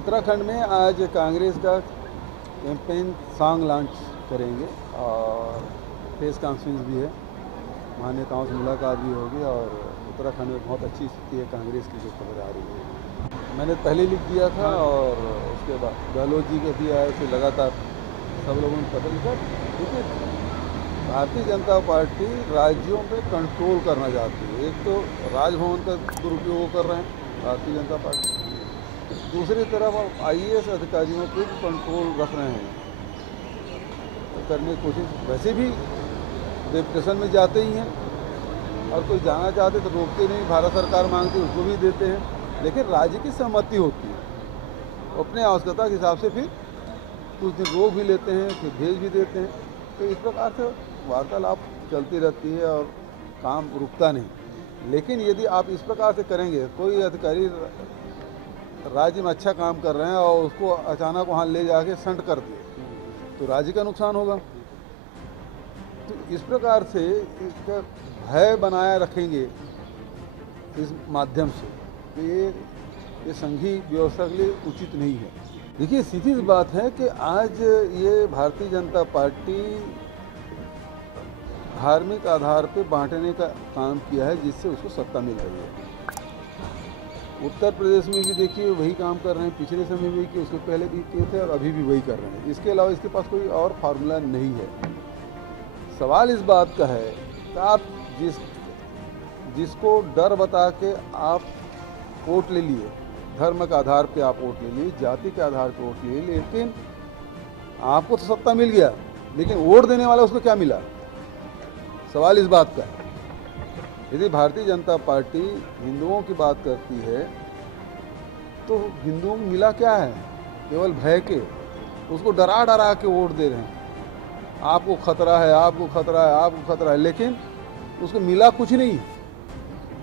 उत्तराखंड में आज कांग्रेस का कैंपेन सॉन्ग लॉन्च करेंगे और प्रेस कॉन्फ्रेंस भी है, वहाँ नेताओं से मुलाकात भी होगी और उत्तराखंड में बहुत अच्छी स्थिति है कांग्रेस की जो खबर आ रही है। मैंने पहले लिख दिया था और उसके बाद गहलोत जी के भी आए थे, लगातार सब लोगों ने पता लिखा। देखिए, भारतीय जनता पार्टी राज्यों पे कंट्रोल करना चाहती है। एक तो राजभवन का दुरुपयोग कर रहे हैं भारतीय जनता पार्टी, दूसरी तरफ अब IAS अधिकारियों पे भी कंट्रोल रख रहे हैं, तो करने की कोशिश। वैसे भी डिप्रेशन में जाते ही हैं और कोई जाना चाहते तो रोकते नहीं, भारत सरकार मांगती है उसको भी देते हैं, लेकिन राज्य की सहमति होती है। अपने आवश्यकता के हिसाब से फिर कुछ दिन रोक भी लेते हैं, फिर भेज भी देते हैं। तो इस प्रकार से वार्तालाप चलती रहती है और काम रुकता नहीं। लेकिन यदि आप इस प्रकार से करेंगे, कोई अधिकारी राज्य में अच्छा काम कर रहे हैं और उसको अचानक वहाँ ले जाके संट कर दिए, तो राज्य का नुकसान होगा। तो इस प्रकार से इसका भय बनाया रखेंगे इस माध्यम से, तो ये संघीय व्यवस्था के लिए उचित नहीं है। देखिए, सीधी सी बात है कि आज ये भारतीय जनता पार्टी धार्मिक आधार पे बांटने का काम किया है, जिससे उसको सत्ता मिल रही है। उत्तर प्रदेश में भी देखिए वही काम कर रहे हैं, पिछले समय भी किए, उसके पहले भी किए थे और अभी भी वही कर रहे हैं। इसके अलावा इसके पास कोई और फार्मूला नहीं है। सवाल इस बात का है कि आप जिसको डर बता के आप वोट ले लिए, धर्म के आधार पे आप वोट ले लिए, जाति के आधार पे वोट ले लिए, लेकिन आपको तो सत्ता मिल गया, लेकिन वोट देने वाला उसको क्या मिला? सवाल इस बात का है। यदि भारतीय जनता पार्टी हिंदुओं की बात करती है तो हिंदुओं को मिला क्या है? केवल भय के, उसको डरा डरा के वोट दे रहे हैं। आपको खतरा है, आपको खतरा है, आपको खतरा है, लेकिन उसको मिला कुछ नहीं।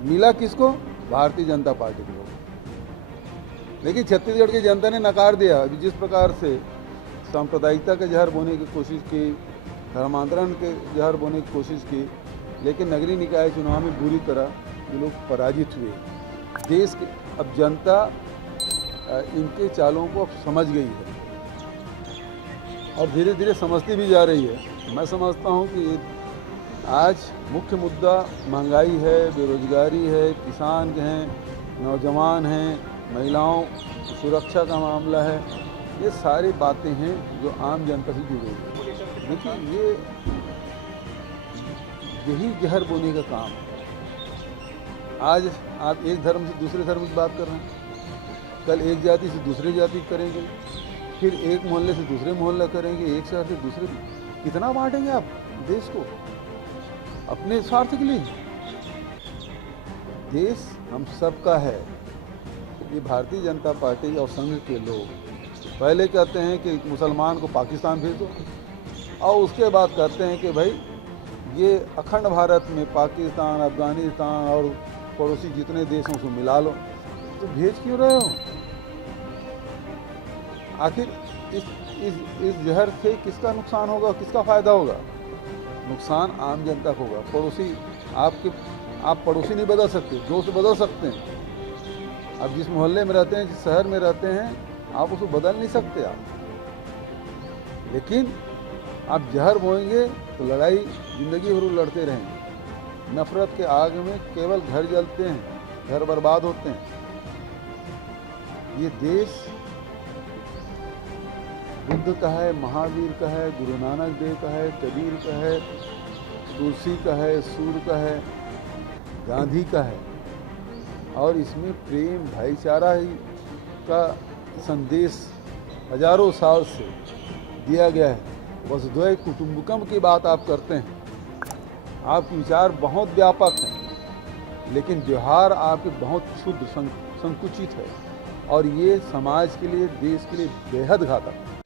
मिला किसको? भारतीय जनता पार्टी को। लेकिन छत्तीसगढ़ की जनता ने नकार दिया। जिस प्रकार से सांप्रदायिकता के जहर बोने की कोशिश की, धर्मांतरण के जहर बोने की कोशिश की, लेकिन नगरीय निकाय चुनाव में बुरी तरह ये लोग पराजित हुए। देश की अब जनता इनके चालों को अब समझ गई है और धीरे धीरे समझती भी जा रही है। मैं समझता हूँ कि आज मुख्य मुद्दा महंगाई है, बेरोजगारी है, किसान हैं, नौजवान हैं, महिलाओं सुरक्षा का मामला है। ये सारी बातें हैं जो आम जनता से जुड़ी हुई है। देखिए, यही जहर बोने का काम है। आज आप एक धर्म से दूसरे धर्म की बात कर रहे हैं, कल एक जाति से दूसरे जाति करेंगे, फिर एक मोहल्ले से दूसरे मोहल्ला करेंगे, एक शहर से दूसरे। कितना बांटेंगे आप देश को अपने स्वार्थ के लिए? देश हम सबका है। ये भारतीय जनता पार्टी और संघ के लोग पहले कहते हैं कि मुसलमान को पाकिस्तान भेज दो, और उसके बाद कहते हैं कि भाई ये अखंड भारत में पाकिस्तान, अफगानिस्तान और पड़ोसी जितने देशों से मिला लो। तो भेज क्यों रहे हो? आखिर इस जहर से किसका नुकसान होगा, किसका फायदा होगा? नुकसान आम जनता को होगा। पड़ोसी आप पड़ोसी नहीं बदल सकते, दोस्त बदल सकते हैं। आप जिस मोहल्ले में रहते हैं, जिस शहर में रहते हैं, आप उसको बदल नहीं सकते आप। लेकिन आप जहर बोएंगे तो लड़ाई जिंदगी भर लड़ते रहेंगे। नफरत के आग में केवल घर जलते हैं, घर बर्बाद होते हैं। ये देश बुद्ध का है, महावीर का है, गुरु नानक देव का है, कबीर का है, तुलसी का है, सूर्य का है, गांधी का है। और इसमें प्रेम, भाईचारा ही का संदेश हजारों साल से दिया गया है। वसुधैव कुटुंबकम की बात आप करते हैं, आपके विचार बहुत व्यापक हैं, लेकिन व्यवहार आपके बहुत क्षुद्र, संकुचित है, और ये समाज के लिए, देश के लिए बेहद घातक है।